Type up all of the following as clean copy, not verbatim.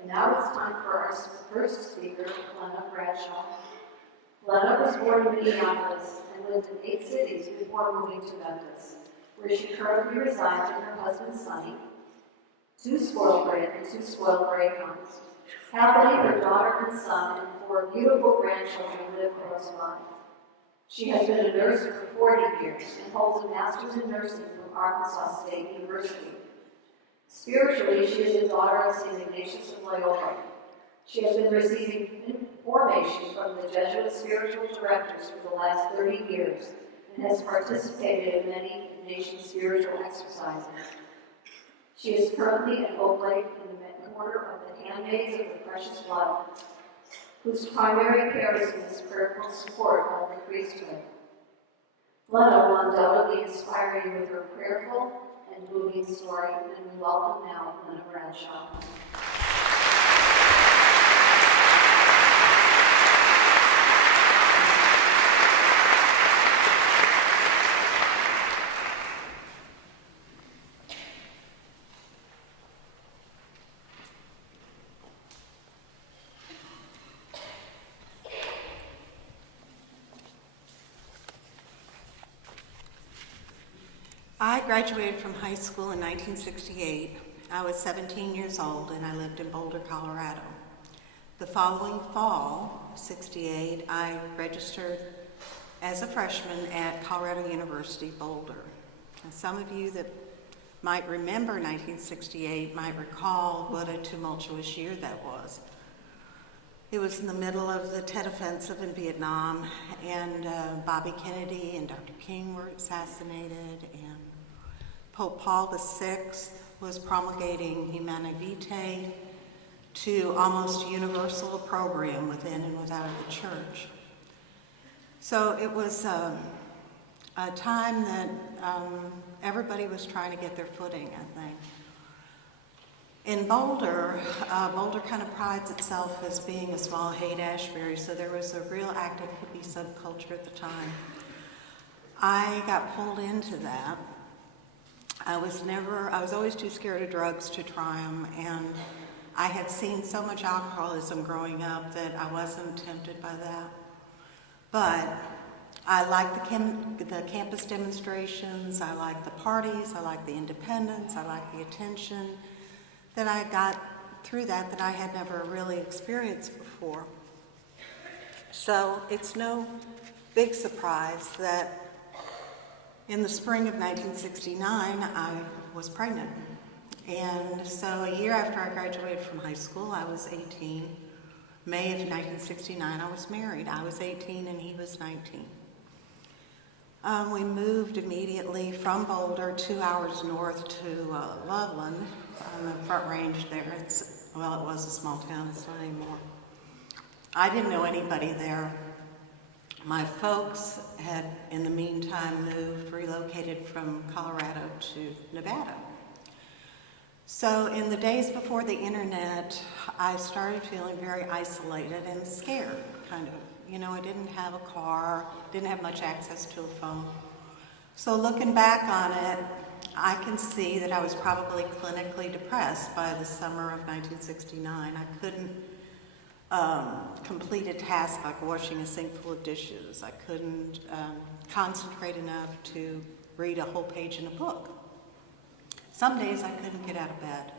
And now it's time for our first speaker, Glenna Bradshaw. Glenna was born in Minneapolis and lived in 8 cities before moving to Memphis, where she currently resides with her husband, Sonny, 2 spoiled greyhounds. Happily, her daughter and son and 4 beautiful grandchildren live close by. She has been a nurse for 40 years and holds a master's in nursing from Arkansas State University. Spiritually, she is the daughter of St. Ignatius of Loyola. She has been receiving formation from the Jesuit spiritual directors for the last 30 years and has participated in many Ignatian spiritual exercises. She is currently an oblate in the order of the Handmaids of the Precious Blood, whose primary charism is prayerful support of the priesthood. Glenna will undoubtedly inspire you with her prayerful and moving story, and we welcome now Glenna Bradshaw. I graduated from high school in 1968. I was 17 years old and I lived in Boulder, Colorado. The following fall, 68, I registered as a freshman at Colorado University, Boulder. And some of you that might remember 1968 might recall what a tumultuous year that was. It was in the middle of the Tet Offensive in Vietnam, and Bobby Kennedy and Dr. King were assassinated, and Pope Paul VI was promulgating Humanae Vitae to almost universal opprobrium within and without of the church. So it was a time that everybody was trying to get their footing, I think. In Boulder, Boulder kind of prides itself as being a small Haight-Ashbury, so there was a real active hippie subculture at the time. I got pulled into that. I was always too scared of drugs to try them, and I had seen so much alcoholism growing up that I wasn't tempted by that. But I liked the campus demonstrations, I liked the parties, I liked the independence, I liked the attention that I got through that I had never really experienced before. So it's no big surprise that in the spring of 1969, I was pregnant. And so a year after I graduated from high school, I was 18. May of 1969, I was married. I was 18 and he was 19. We moved immediately from Boulder 2 hours north to Loveland on the Front Range there. It was a small town, it's not anymore. I didn't know anybody there. My folks had, in the meantime, relocated from Colorado to Nevada. So in the days before the internet, I started feeling very isolated and scared, kind of. You know, I didn't have a car, didn't have much access to a phone. So looking back on it, I can see that I was probably clinically depressed by the summer of 1969. I couldn't complete a task like washing a sink full of dishes. I couldn't concentrate enough to read a whole page in a book. Some days I couldn't get out of bed.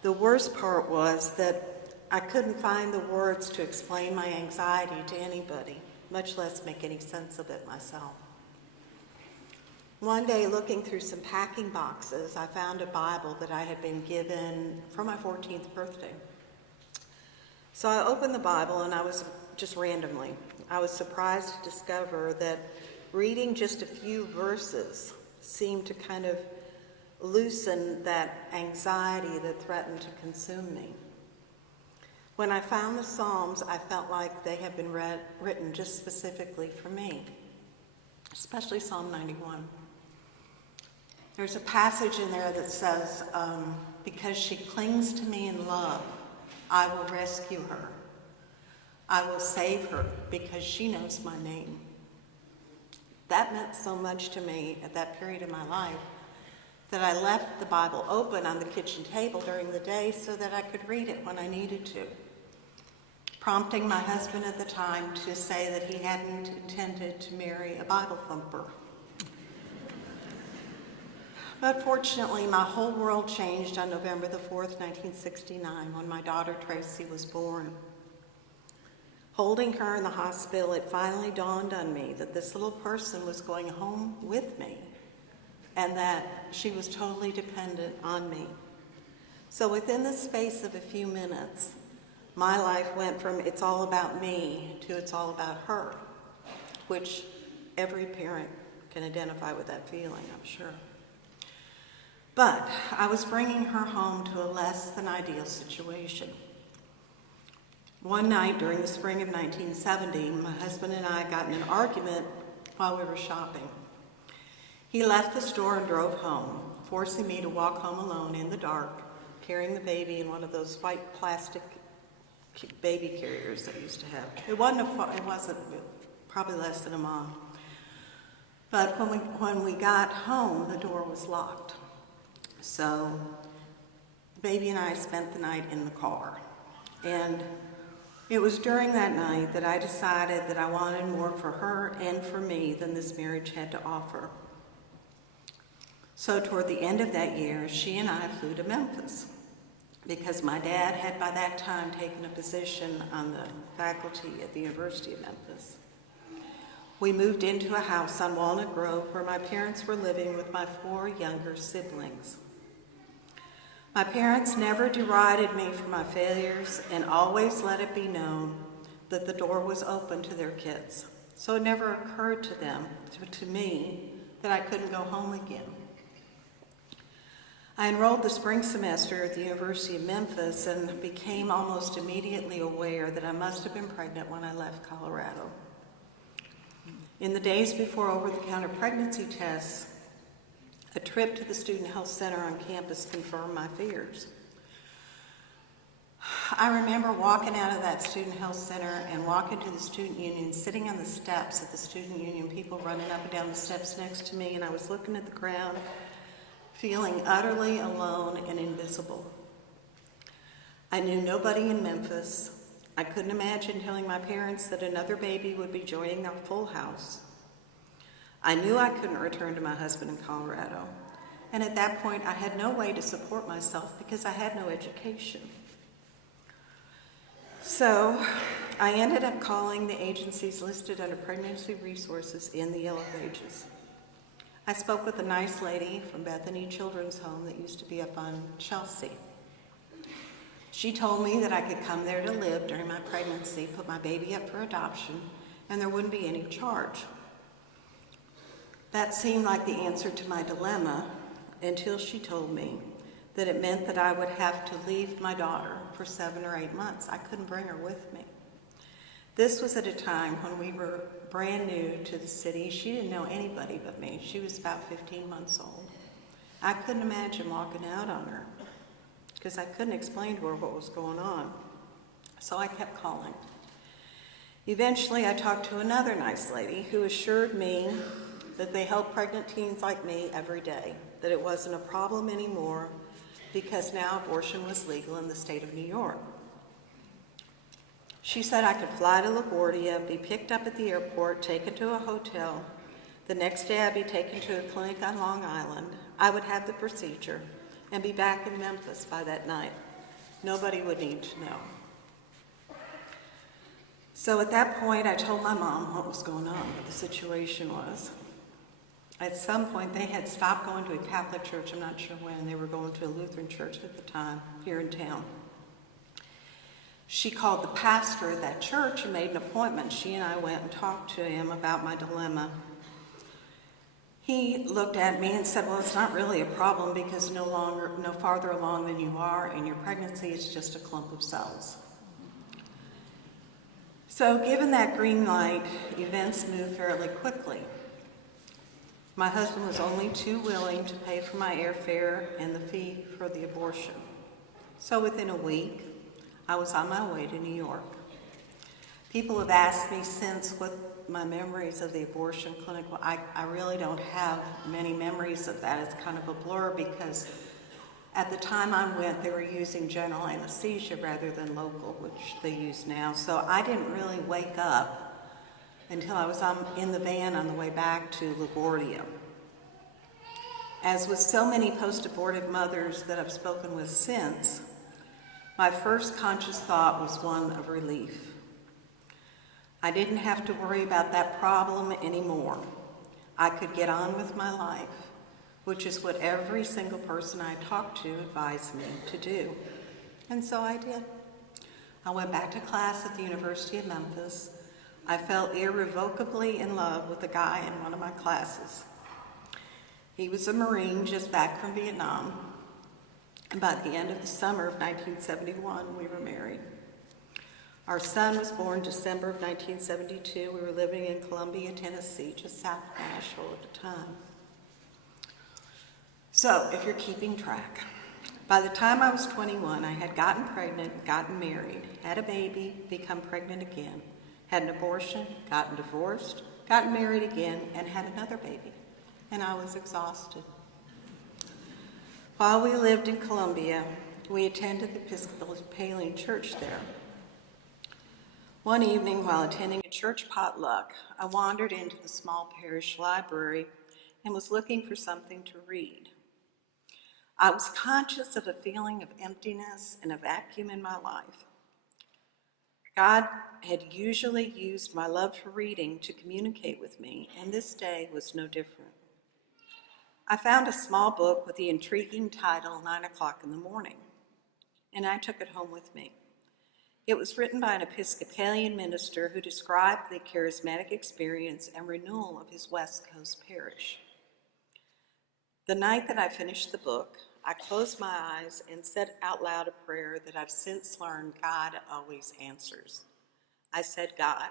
The worst part was that I couldn't find the words to explain my anxiety to anybody, much less make any sense of it myself. One day, looking through some packing boxes, I found a Bible that I had been given for my 14th birthday. So I opened the Bible, and I was surprised to discover that reading just a few verses seemed to kind of loosen that anxiety that threatened to consume me. When I found the Psalms, I felt like they had been written just specifically for me, especially Psalm 91. There's a passage in there that says, because she clings to me in love, I will rescue her. I will save her because she knows my name. That meant so much to me at that period of my life that I left the Bible open on the kitchen table during the day so that I could read it when I needed to, prompting my husband at the time to say that he hadn't intended to marry a Bible thumper. But fortunately, my whole world changed on November the 4th, 1969, when my daughter Tracy was born. Holding her in the hospital, it finally dawned on me that this little person was going home with me and that she was totally dependent on me. So within the space of a few minutes, my life went from it's all about me to it's all about her, which every parent can identify with that feeling, I'm sure. But I was bringing her home to a less than ideal situation. One night during the spring of 1970, my husband and I got in an argument while we were shopping. He left the store and drove home, forcing me to walk home alone in the dark, carrying the baby in one of those white plastic baby carriers I used to have. It wasn't probably less than a mile. But when we got home, the door was locked. So the baby and I spent the night in the car. And it was during that night that I decided that I wanted more for her and for me than this marriage had to offer. So toward the end of that year, she and I flew to Memphis because my dad had by that time taken a position on the faculty at the University of Memphis. We moved into a house on Walnut Grove where my parents were living with my 4 younger siblings. My parents never derided me for my failures and always let it be known that the door was open to their kids. So it never occurred to them, to me, that I couldn't go home again. I enrolled the spring semester at the University of Memphis and became almost immediately aware that I must have been pregnant when I left Colorado. In the days before over-the-counter pregnancy tests, a trip to the Student Health Center on campus confirmed my fears. I remember walking out of that Student Health Center and walking to the Student Union, sitting on the steps at the Student Union, people running up and down the steps next to me, and I was looking at the ground, feeling utterly alone and invisible. I knew nobody in Memphis. I couldn't imagine telling my parents that another baby would be joining their full house. I knew I couldn't return to my husband in Colorado, and at that point I had no way to support myself because I had no education. So I ended up calling the agencies listed under pregnancy resources in the Yellow Pages. I spoke with a nice lady from Bethany Children's Home that used to be up on Chelsea. She told me that I could come there to live during my pregnancy, put my baby up for adoption, and there wouldn't be any charge. That seemed like the answer to my dilemma until she told me that it meant that I would have to leave my daughter for 7 or 8 months. I couldn't bring her with me. This was at a time when we were brand new to the city. She didn't know anybody but me. She was about 15 months old. I couldn't imagine walking out on her because I couldn't explain to her what was going on. So I kept calling. Eventually, I talked to another nice lady who assured me that they help pregnant teens like me every day, that it wasn't a problem anymore because now abortion was legal in the state of New York. She said I could fly to LaGuardia, be picked up at the airport, taken to a hotel. The next day I'd be taken to a clinic on Long Island. I would have the procedure and be back in Memphis by that night. Nobody would need to know. So at that point, I told my mom what was going on, what the situation was. At some point, they had stopped going to a Catholic church, I'm not sure when, they were going to a Lutheran church at the time, here in town. She called the pastor of that church and made an appointment. She and I went and talked to him about my dilemma. He looked at me and said, well, it's not really a problem because no farther along than you are in your pregnancy, it's just a clump of cells. So given that green light, events moved fairly quickly. My husband was only too willing to pay for my airfare and the fee for the abortion. So within a week, I was on my way to New York. People have asked me since what my memories of the abortion clinic. Well, I really don't have many memories of that. It's kind of a blur because at the time I went, they were using general anesthesia rather than local, which they use now. So I didn't really wake up until I was in the van on the way back to LaGuardia. As with so many post-abortive mothers that I've spoken with since, my first conscious thought was one of relief. I didn't have to worry about that problem anymore. I could get on with my life, which is what every single person I talked to advised me to do. And so I did. I went back to class at the University of Memphis. I fell irrevocably in love with a guy in one of my classes. He was a Marine just back from Vietnam. And by the end of the summer of 1971, we were married. Our son was born December of 1972. We were living in Columbia, Tennessee, just south of Nashville at the time. So, if you're keeping track, by the time I was 21, I had gotten pregnant, gotten married, had a baby, become pregnant again, had an abortion, gotten divorced, gotten married again, and had another baby. And I was exhausted. While we lived in Columbia, we attended the Episcopalian church there. One evening while attending a church potluck, I wandered into the small parish library and was looking for something to read. I was conscious of a feeling of emptiness and a vacuum in my life. God had usually used my love for reading to communicate with me, and this day was no different. I found a small book with the intriguing title, 9 o'clock in the morning, and I took it home with me. It was written by an Episcopalian minister who described the charismatic experience and renewal of his West Coast parish. The night that I finished the book, I closed my eyes and said out loud a prayer that I've since learned God always answers. I said, God,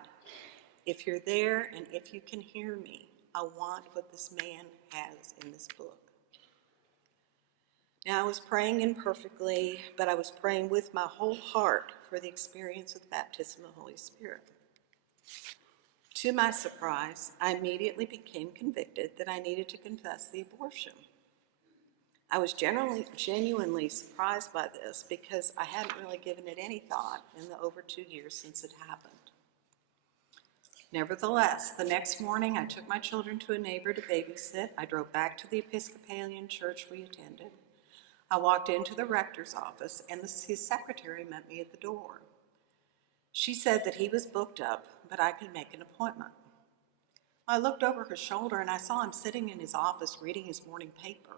if you're there and if you can hear me, I want what this man has in this book. Now, I was praying imperfectly, but I was praying with my whole heart for the experience of the baptism of the Holy Spirit. To my surprise, I immediately became convicted that I needed to confess the abortion. I was genuinely surprised by this because I hadn't really given it any thought in the over 2 years since it happened. Nevertheless, the next morning I took my children to a neighbor to babysit. I drove back to the Episcopalian church we attended. I walked into the rector's office and his secretary met me at the door. She said that he was booked up, but I could make an appointment. I looked over her shoulder and I saw him sitting in his office reading his morning paper.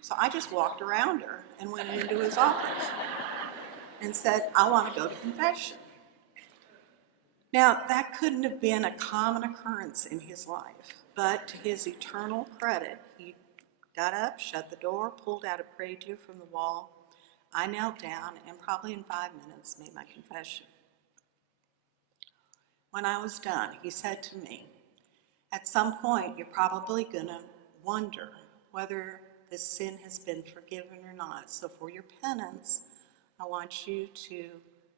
So I just walked around her and went into his office and said, I want to go to confession. Now, that couldn't have been a common occurrence in his life, but to his eternal credit, he got up, shut the door, pulled out a prie-dieu from the wall. I knelt down and probably in 5 minutes made my confession. When I was done, he said to me, at some point you're probably going to wonder whether this sin has been forgiven or not. So for your penance, I want you to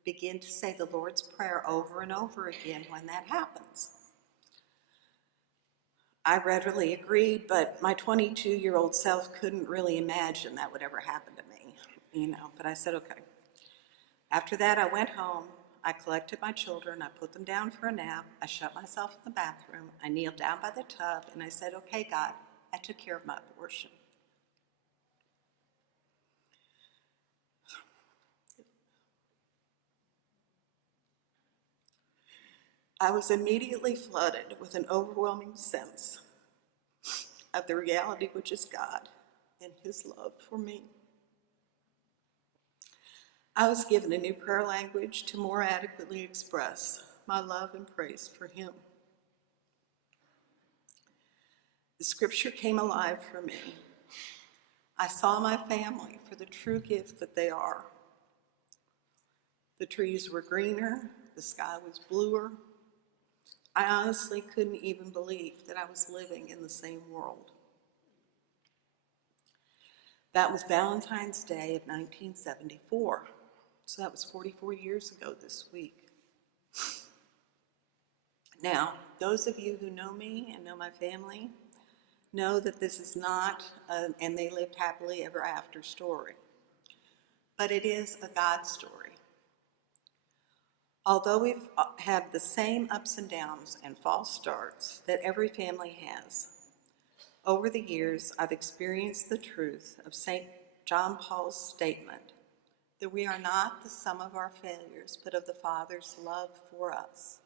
begin to say the Lord's Prayer over and over again when that happens. I readily agreed, but my 22-year-old self couldn't really imagine that would ever happen to me, but I said, okay. After that, I went home, I collected my children, I put them down for a nap, I shut myself in the bathroom, I kneeled down by the tub, and I said, okay, God, I took care of my abortion. I was immediately flooded with an overwhelming sense of the reality which is God and his love for me. I was given a new prayer language to more adequately express my love and praise for him. The scripture came alive for me. I saw my family for the true gift that they are. The trees were greener, the sky was bluer. I honestly couldn't even believe that I was living in the same world. That was Valentine's Day of 1974. So that was 44 years ago this week. Now, those of you who know me and know my family know that this is not and they lived happily ever after story, but it is a God story. Although we've had the same ups and downs and false starts that every family has, over the years I've experienced the truth of St. John Paul's statement that we are not the sum of our failures, but of the Father's love for us.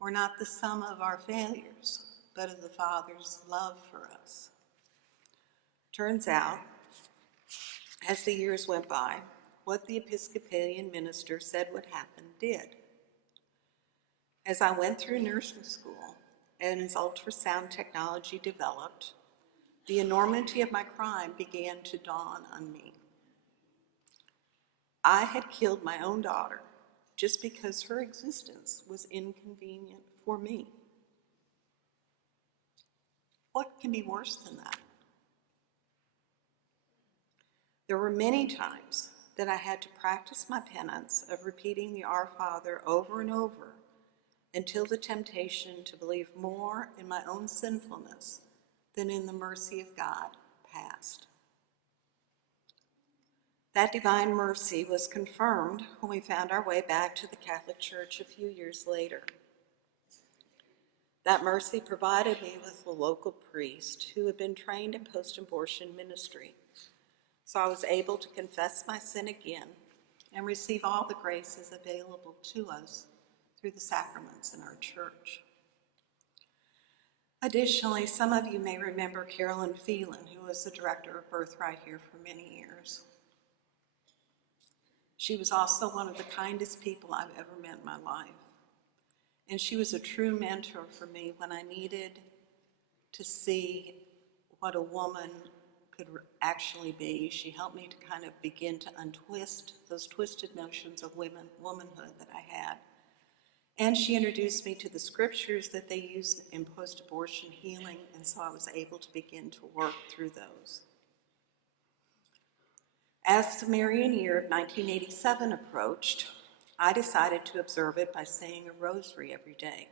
We're not the sum of our failures, but of the Father's love for us. Turns out, as the years went by, what the Episcopalian minister said would happen did. As I went through nursing school and as ultrasound technology developed, the enormity of my crime began to dawn on me. I had killed my own daughter just because her existence was inconvenient for me. What can be worse than that? There were many times that I had to practice my penance of repeating the Our Father over and over until the temptation to believe more in my own sinfulness than in the mercy of God passed. That divine mercy was confirmed when we found our way back to the Catholic Church a few years later. That mercy provided me with a local priest who had been trained in post-abortion ministry, so I was able to confess my sin again and receive all the graces available to us through the sacraments in our church. Additionally, some of you may remember Carolyn Phelan, who was the director of Birthright here for many years. She was also one of the kindest people I've ever met in my life. And she was a true mentor for me when I needed to see what a woman could actually be. She helped me to kind of begin to untwist those twisted notions of womanhood that I had. And she introduced me to the scriptures that they used in post-abortion healing, and so I was able to begin to work through those. As the Marian year of 1987 approached, I decided to observe it by saying a rosary every day.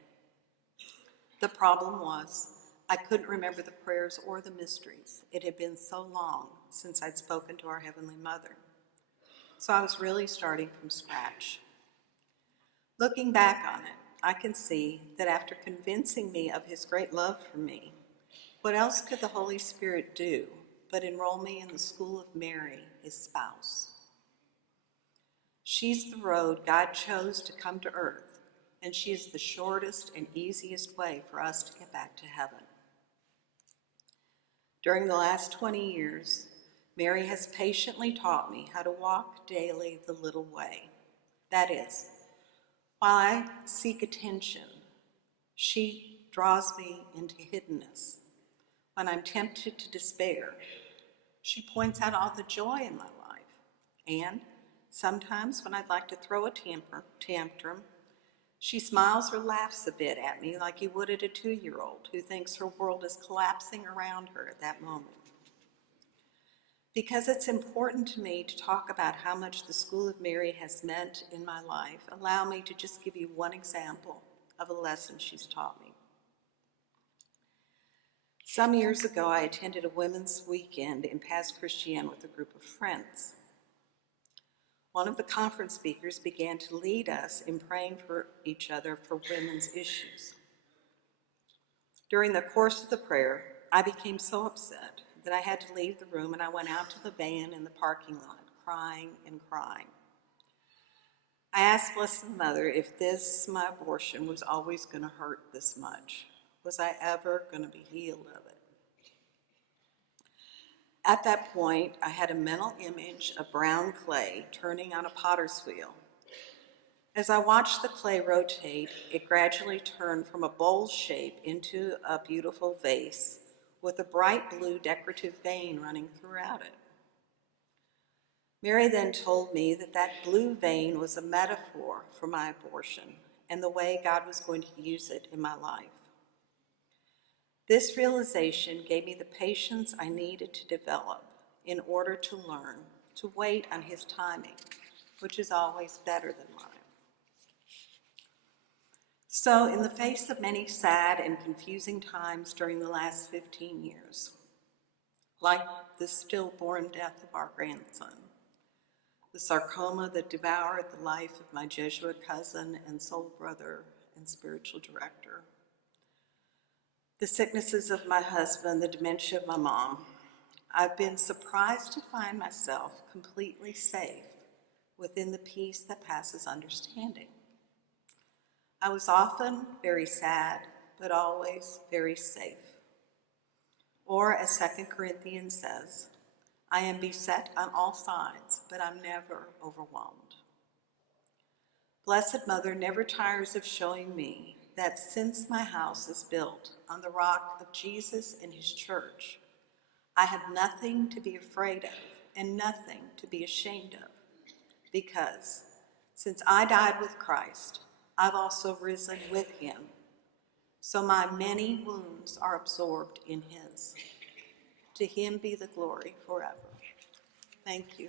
The problem was, I couldn't remember the prayers or the mysteries. It had been so long since I'd spoken to our Heavenly Mother. So I was really starting from scratch. Looking back on it, I can see that after convincing me of his great love for me, what else could the Holy Spirit do but enroll me in the school of Mary, his spouse? She's the road God chose to come to earth, and she is the shortest and easiest way for us to get back to heaven. During the last 20 years, Mary has patiently taught me how to walk daily the little way. That is, while I seek attention, she draws me into hiddenness. When I'm tempted to despair, she points out all the joy in my life. And sometimes when I'd like to throw a tantrum, she smiles or laughs a bit at me like you would at a 2-year-old who thinks her world is collapsing around her at that moment. Because it's important to me to talk about how much the School of Mary has meant in my life, allow me to just give you one example of a lesson she's taught me. Some years ago, I attended a women's weekend in Pass Christian with a group of friends. One of the conference speakers began to lead us in praying for each other for women's issues. During the course of the prayer, I became so upset that I had to leave the room, and I went out to the van in the parking lot, crying and crying. I asked Blessed Mother if my abortion, was always going to hurt this much. Was I ever going to be healed of it? At that point, I had a mental image of brown clay turning on a potter's wheel. As I watched the clay rotate, it gradually turned from a bowl shape into a beautiful vase with a bright blue decorative vein running throughout it. Mary then told me that that blue vein was a metaphor for my abortion and the way God was going to use it in my life. This realization gave me the patience I needed to develop in order to learn to wait on His timing, which is always better than mine. So, in the face of many sad and confusing times during the last 15 years, like the stillborn death of our grandson, the sarcoma that devoured the life of my Jesuit cousin and soul brother and spiritual director, the sicknesses of my husband, the dementia of my mom, I've been surprised to find myself completely safe within the peace that passes understanding. I was often very sad, but always very safe. Or, as 2 Corinthians says, I am beset on all sides, but I'm never overwhelmed. Blessed Mother never tires of showing me that since my house is built on the rock of Jesus and His church, I have nothing to be afraid of and nothing to be ashamed of, because since I died with Christ, I've also risen with Him, so my many wounds are absorbed in His. To Him be the glory forever. Thank you.